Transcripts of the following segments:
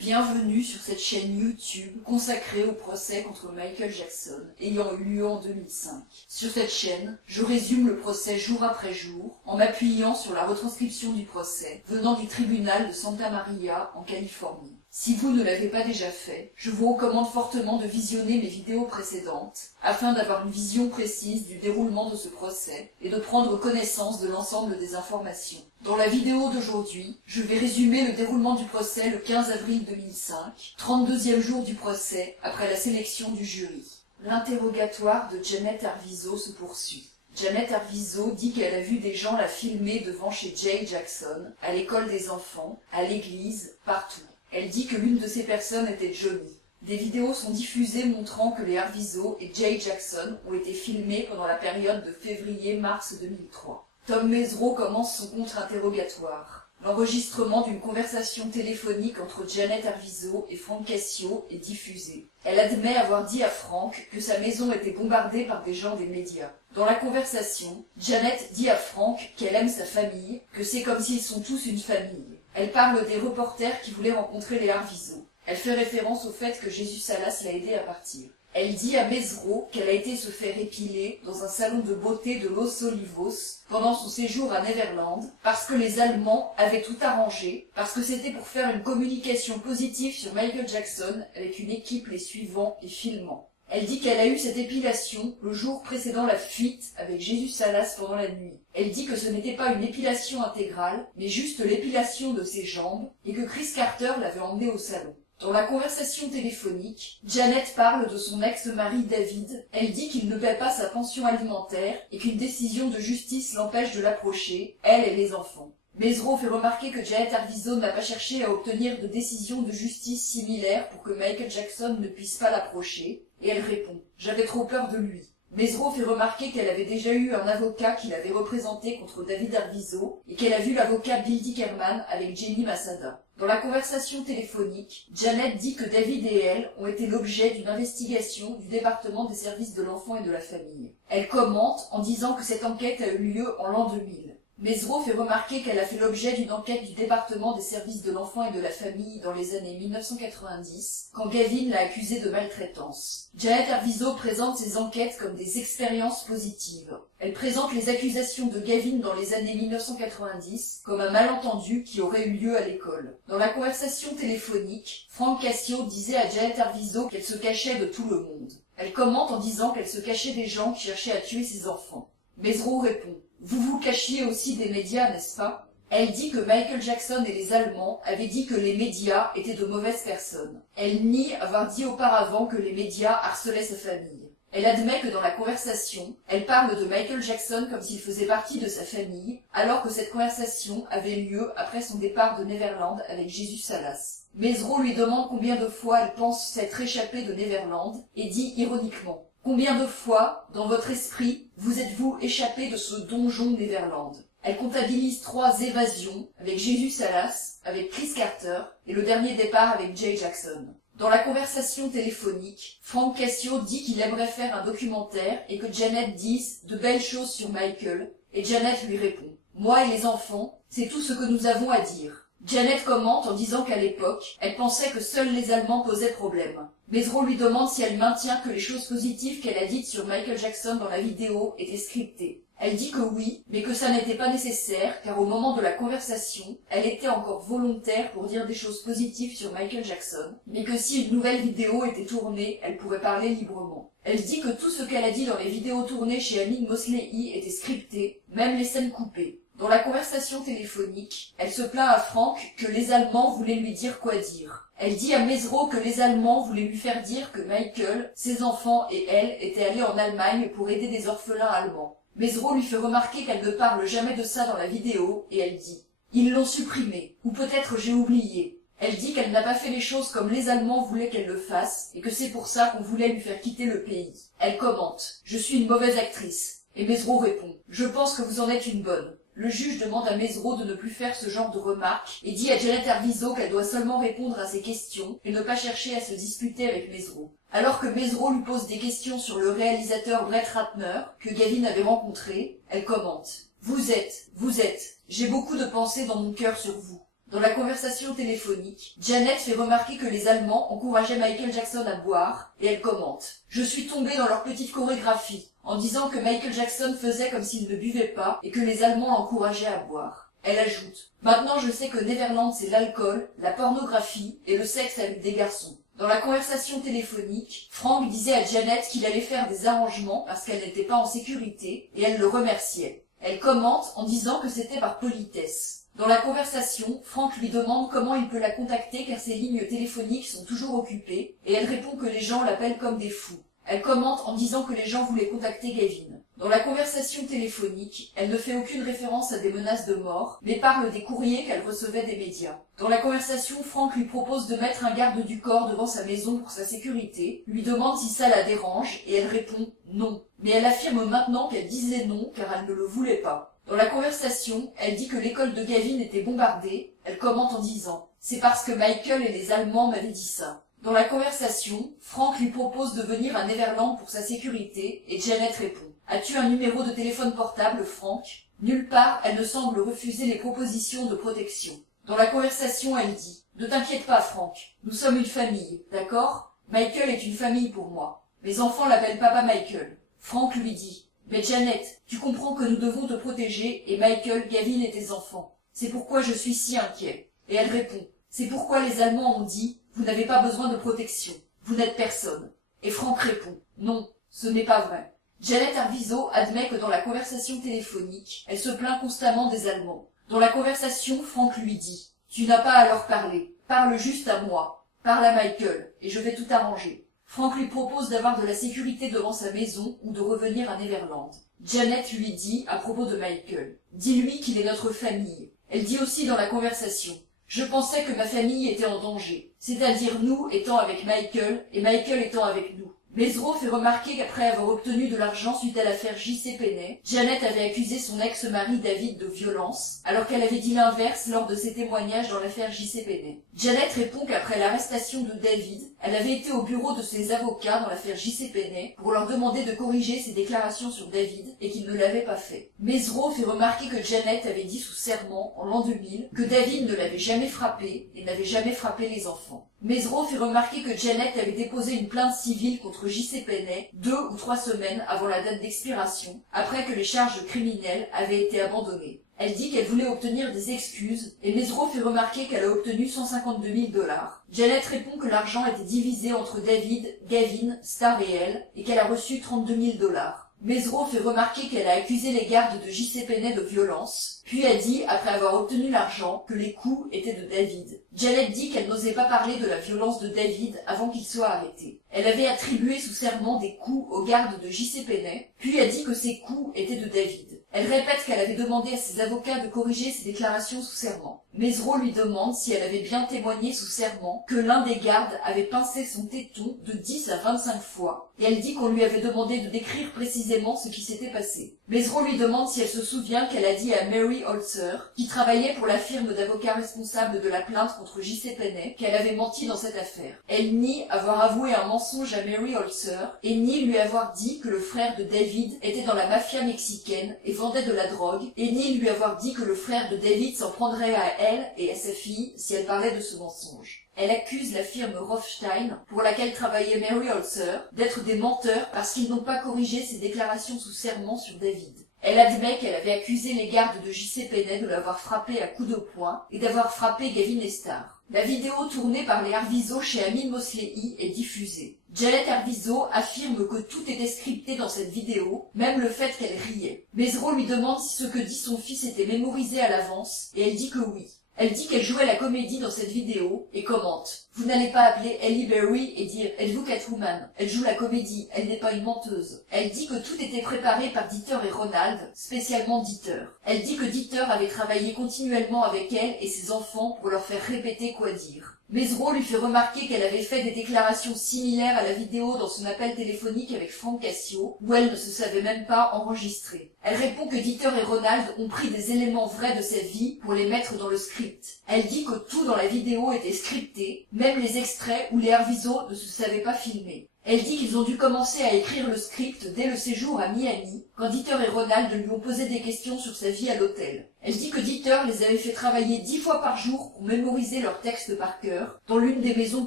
Bienvenue sur cette chaîne YouTube consacrée au procès contre Michael Jackson, ayant eu lieu en 2005. Sur cette chaîne, je résume le procès jour après jour, en m'appuyant sur la retranscription du procès, venant du tribunal de Santa Maria en Californie. Si vous ne l'avez pas déjà fait, je vous recommande fortement de visionner mes vidéos précédentes, afin d'avoir une vision précise du déroulement de ce procès et de prendre connaissance de l'ensemble des informations. Dans la vidéo d'aujourd'hui, je vais résumer le déroulement du procès le 15 avril 2005, 32e jour du procès après la sélection du jury. L'interrogatoire de Janet Arvizo se poursuit. Janet Arvizo dit qu'elle a vu des gens la filmer devant chez Jay Jackson, à l'école des enfants, à l'église, partout. Elle dit que l'une de ces personnes était Johnny. Des vidéos sont diffusées montrant que les Arvizo et Jay Jackson ont été filmés pendant la période de février-mars 2003. Tom Mesereau commence son contre-interrogatoire. L'enregistrement d'une conversation téléphonique entre Janet Arvizo et Frank Cassio est diffusé. Elle admet avoir dit à Frank que sa maison était bombardée par des gens des médias. Dans la conversation, Janet dit à Frank qu'elle aime sa famille, que c'est comme s'ils sont tous une famille. Elle parle des reporters qui voulaient rencontrer les Arvizo. Elle fait référence au fait que Jésus Salas l'a aidée à partir. Elle dit à Mesereau qu'elle a été se faire épiler dans un salon de beauté de Los Olivos pendant son séjour à Neverland, parce que les Allemands avaient tout arrangé, parce que c'était pour faire une communication positive sur Michael Jackson avec une équipe les suivant et filmant. Elle dit qu'elle a eu cette épilation le jour précédant la fuite avec Jésus Salas pendant la nuit. Elle dit que ce n'était pas une épilation intégrale, mais juste l'épilation de ses jambes, et que Chris Carter l'avait emmenée au salon. Dans la conversation téléphonique, Janet parle de son ex-mari David. Elle dit qu'il ne paie pas sa pension alimentaire et qu'une décision de justice l'empêche de l'approcher, elle et les enfants. Mesereau fait remarquer que Janet Arvizo n'a pas cherché à obtenir de décision de justice similaire pour que Michael Jackson ne puisse pas l'approcher, et elle répond « J'avais trop peur de lui ». Mesereau fait remarquer qu'elle avait déjà eu un avocat qui l'avait représenté contre David Arvizo et qu'elle a vu l'avocat Bill Dickerman avec Jenny Masada. Dans la conversation téléphonique, Janet dit que David et elle ont été l'objet d'une investigation du département des services de l'enfant et de la famille. Elle commente en disant que cette enquête a eu lieu en l'an 2000. Mesereau fait remarquer qu'elle a fait l'objet d'une enquête du département des services de l'enfant et de la famille dans les années 1990, quand Gavin l'a accusée de maltraitance. Janet Arvizo présente ces enquêtes comme des expériences positives. Elle présente les accusations de Gavin dans les années 1990 comme un malentendu qui aurait eu lieu à l'école. Dans la conversation téléphonique, Frank Cassio disait à Janet Arvizo qu'elle se cachait de tout le monde. Elle commente en disant qu'elle se cachait des gens qui cherchaient à tuer ses enfants. Mesereau répond « Vous vous cachiez aussi des médias, n'est-ce pas ?» Elle dit que Michael Jackson et les Allemands avaient dit que les médias étaient de mauvaises personnes. Elle nie avoir dit auparavant que les médias harcelaient sa famille. Elle admet que dans la conversation, elle parle de Michael Jackson comme s'il faisait partie de sa famille, alors que cette conversation avait lieu après son départ de Neverland avec Jésus Salas. Mesereau lui demande combien de fois elle pense s'être échappée de Neverland et dit ironiquement « Combien de fois, dans votre esprit, vous êtes-vous échappé de ce donjon Neverland ?» Elle comptabilise 3 évasions avec Jésus Salas, avec Chris Carter et le dernier départ avec Jay Jackson. Dans la conversation téléphonique, Frank Cassio dit qu'il aimerait faire un documentaire et que Janet dise de belles choses sur Michael, et Janet lui répond « Moi et les enfants, c'est tout ce que nous avons à dire. » Janet commente en disant qu'à l'époque, elle pensait que seuls les Allemands posaient problème. Mesereau lui demande si elle maintient que les choses positives qu'elle a dites sur Michael Jackson dans la vidéo étaient scriptées. Elle dit que oui, mais que ça n'était pas nécessaire, car au moment de la conversation, elle était encore volontaire pour dire des choses positives sur Michael Jackson, mais que si une nouvelle vidéo était tournée, elle pourrait parler librement. Elle dit que tout ce qu'elle a dit dans les vidéos tournées chez Amin Mosley était scripté, même les scènes coupées. Dans la conversation téléphonique, elle se plaint à Frank que les Allemands voulaient lui dire quoi dire. Elle dit à Mesereau que les Allemands voulaient lui faire dire que Michael, ses enfants et elle étaient allés en Allemagne pour aider des orphelins allemands. Mesereau lui fait remarquer qu'elle ne parle jamais de ça dans la vidéo et elle dit « Ils l'ont supprimé, ou peut-être j'ai oublié ». Elle dit qu'elle n'a pas fait les choses comme les Allemands voulaient qu'elle le fasse et que c'est pour ça qu'on voulait lui faire quitter le pays. Elle commente « Je suis une mauvaise actrice ». Et Mesereau répond « Je pense que vous en êtes une bonne ». Le juge demande à Mesereau de ne plus faire ce genre de remarques et dit à Janet Arvizo qu'elle doit seulement répondre à ses questions et ne pas chercher à se disputer avec Mesereau. Alors que Mesereau lui pose des questions sur le réalisateur Brett Ratner, que Gavin avait rencontré, elle commente « Vous êtes, j'ai beaucoup de pensées dans mon cœur sur vous. Dans la conversation téléphonique, Janet fait remarquer que les Allemands encourageaient Michael Jackson à boire, et elle commente « Je suis tombée dans leur petite chorégraphie » en disant que Michael Jackson faisait comme s'il ne buvait pas et que les Allemands l'encourageaient à boire. Elle ajoute « Maintenant je sais que Neverland c'est l'alcool, la pornographie et le sexe avec des garçons. » Dans la conversation téléphonique, Frank disait à Janet qu'il allait faire des arrangements parce qu'elle n'était pas en sécurité et elle le remerciait. Elle commente en disant que c'était par politesse. Dans la conversation, Frank lui demande comment il peut la contacter car ses lignes téléphoniques sont toujours occupées et elle répond que les gens l'appellent comme des fous. Elle commente en disant que les gens voulaient contacter Gavin. Dans la conversation téléphonique, elle ne fait aucune référence à des menaces de mort, mais parle des courriers qu'elle recevait des médias. Dans la conversation, Frank lui propose de mettre un garde du corps devant sa maison pour sa sécurité, lui demande si ça la dérange, et elle répond non. Mais elle affirme maintenant qu'elle disait non car elle ne le voulait pas. Dans la conversation, elle dit que l'école de Gavin était bombardée, elle commente en disant « C'est parce que Michael et les Allemands m'avaient dit ça ». Dans la conversation, Frank lui propose de venir à Neverland pour sa sécurité et Janet répond « As-tu un numéro de téléphone portable, Frank ?» Nulle part, elle ne semble refuser les propositions de protection. Dans la conversation, elle dit « Ne t'inquiète pas, Frank, nous sommes une famille, d'accord ? Michael est une famille pour moi. Mes enfants l'appellent Papa Michael. » Frank lui dit « Mais Janet, tu comprends que nous devons te protéger et Michael, Gavin et tes enfants. C'est pourquoi je suis si inquiet. » Et elle répond « C'est pourquoi les Allemands ont dit « Vous n'avez pas besoin de protection. Vous n'êtes personne. » Et Frank répond « Non, ce n'est pas vrai. » Janet Arvizo admet que dans la conversation téléphonique, elle se plaint constamment des Allemands. Dans la conversation, Frank lui dit « Tu n'as pas à leur parler. Parle juste à moi. Parle à Michael, et je vais tout arranger. » Frank lui propose d'avoir de la sécurité devant sa maison ou de revenir à Neverland. Janet lui dit à propos de Michael « Dis-lui qu'il est notre famille. » Elle dit aussi dans la conversation « Je pensais que ma famille était en danger, c'est-à-dire nous étant avec Michael et Michael étant avec nous. » Mesro fait remarquer qu'après avoir obtenu de l'argent suite à l'affaire J.C. Penney, Janet avait accusé son ex-mari David de violence, alors qu'elle avait dit l'inverse lors de ses témoignages dans l'affaire J.C. Penney. Janet répond qu'après l'arrestation de David, elle avait été au bureau de ses avocats dans l'affaire J.C. Penney pour leur demander de corriger ses déclarations sur David et qu'ils ne l'avaient pas fait. Mesro fait remarquer que Janet avait dit sous serment, en l'an 2000, que David ne l'avait jamais frappé et n'avait jamais frappé les enfants. Mesro fait remarquer que Janet avait déposé une plainte civile contre J.C. Penney 2 ou 3 semaines avant la date d'expiration, après que les charges criminelles avaient été abandonnées. Elle dit qu'elle voulait obtenir des excuses, et Mesro fait remarquer qu'elle a obtenu 152 000 $. Janet répond que l'argent était divisé entre David, Gavin, Star et elle, et qu'elle a reçu 32 000 $. Mesro fait remarquer qu'elle a accusé les gardes de J.C. Penney de violence, puis a dit, après avoir obtenu l'argent, que les coups étaient de David. Janet dit qu'elle n'osait pas parler de la violence de David avant qu'il soit arrêté. Elle avait attribué sous serment des coups aux gardes de J.C. Penney, puis a dit que ces coups étaient de David. Elle répète qu'elle avait demandé à ses avocats de corriger ses déclarations sous serment. Mesro lui demande si elle avait bien témoigné sous serment que l'un des gardes avait pincé son téton de 10 à 25 fois, et elle dit qu'on lui avait demandé de décrire précisément ce qui s'était passé. Mesro lui demande si elle se souvient qu'elle a dit à Mary Holzer, qui travaillait pour la firme d'avocats responsable de la plainte contre J.C. Penney, qu'elle avait menti dans cette affaire. Elle nie avoir avoué un mensonge à Mary Holzer, et nie lui avoir dit que le frère de David était dans la mafia mexicaine et vendait de la drogue, et ni lui avoir dit que le frère de David s'en prendrait à elle et à sa fille si elle parlait de ce mensonge. Elle accuse la firme Rothstein, pour laquelle travaillait Mary Holzer, d'être des menteurs parce qu'ils n'ont pas corrigé ses déclarations sous serment sur David. Elle admet qu'elle avait accusé les gardes de J.C. Penney de l'avoir frappé à coups de poing et d'avoir frappé Gavin et Star. La vidéo tournée par les Arvizo chez Amin Mosley est diffusée. Janet Arvizo affirme que tout était scripté dans cette vidéo, même le fait qu'elle riait. Mesro lui demande si ce que dit son fils était mémorisé à l'avance, et elle dit que oui. Elle dit qu'elle jouait la comédie dans cette vidéo, et commente. Vous n'allez pas appeler Ellie Berry et dire « Êtes-vous Catwoman ?» Elle joue la comédie, elle n'est pas une menteuse. Elle dit que tout était préparé par Dieter et Ronald, spécialement Dieter. Elle dit que Dieter avait travaillé continuellement avec elle et ses enfants pour leur faire répéter quoi dire. Mesro lui fait remarquer qu'elle avait fait des déclarations similaires à la vidéo dans son appel téléphonique avec Frank Cassio, où elle ne se savait même pas enregistrée. Elle répond que Dieter et Ronald ont pris des éléments vrais de sa vie pour les mettre dans le script. Elle dit que tout dans la vidéo était scripté, même les extraits où les Arvizo ne se savaient pas filmer. Elle dit qu'ils ont dû commencer à écrire le script dès le séjour à Miami, quand Dieter et Ronald lui ont posé des questions sur sa vie à l'hôtel. Elle dit que Dieter les avait fait travailler 10 fois par jour pour mémoriser leurs textes par cœur, dans l'une des maisons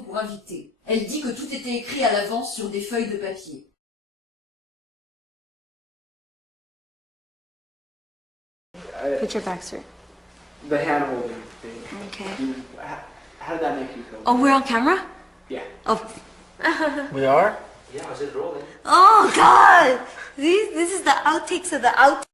pour invités. Elle dit que tout était écrit à l'avance sur des feuilles de papier. Richard Baxter. The hand holding thing. Okay. How did that make you feel? Oh, we're on camera? Yeah. Oh. We are? Yeah, I was just rolling. Oh, God! This is the outtakes of the out.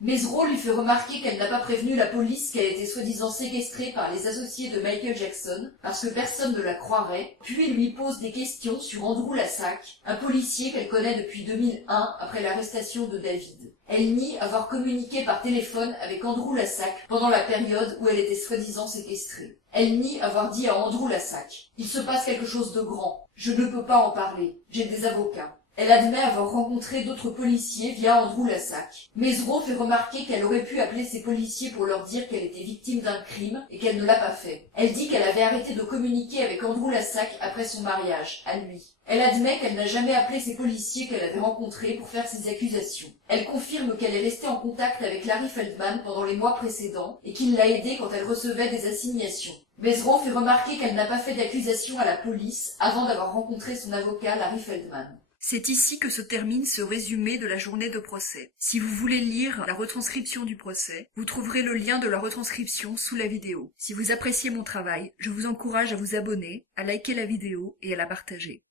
Mesro lui fait remarquer qu'elle n'a pas prévenu la police qu'elle était soi-disant séquestrée par les associés de Michael Jackson, parce que personne ne la croirait, puis lui pose des questions sur Andrew Lassac, un policier qu'elle connaît depuis 2001 après l'arrestation de David. Elle nie avoir communiqué par téléphone avec Andrew Lassac pendant la période où elle était soi-disant séquestrée. Elle nie avoir dit à Andrew Lassac « Il se passe quelque chose de grand. Je ne peux pas en parler. J'ai des avocats. » Elle admet avoir rencontré d'autres policiers via Andrew Lassac. Mesro fait remarquer qu'elle aurait pu appeler ces policiers pour leur dire qu'elle était victime d'un crime et qu'elle ne l'a pas fait. Elle dit qu'elle avait arrêté de communiquer avec Andrew Lassac après son mariage, à lui. Elle admet qu'elle n'a jamais appelé ces policiers qu'elle avait rencontrés pour faire ces accusations. Elle confirme qu'elle est restée en contact avec Larry Feldman pendant les mois précédents et qu'il l'a aidée quand elle recevait des assignations. Mesro fait remarquer qu'elle n'a pas fait d'accusation à la police avant d'avoir rencontré son avocat Larry Feldman. C'est ici que se termine ce résumé de la journée de procès. Si vous voulez lire la retranscription du procès, vous trouverez le lien de la retranscription sous la vidéo. Si vous appréciez mon travail, je vous encourage à vous abonner, à liker la vidéo et à la partager.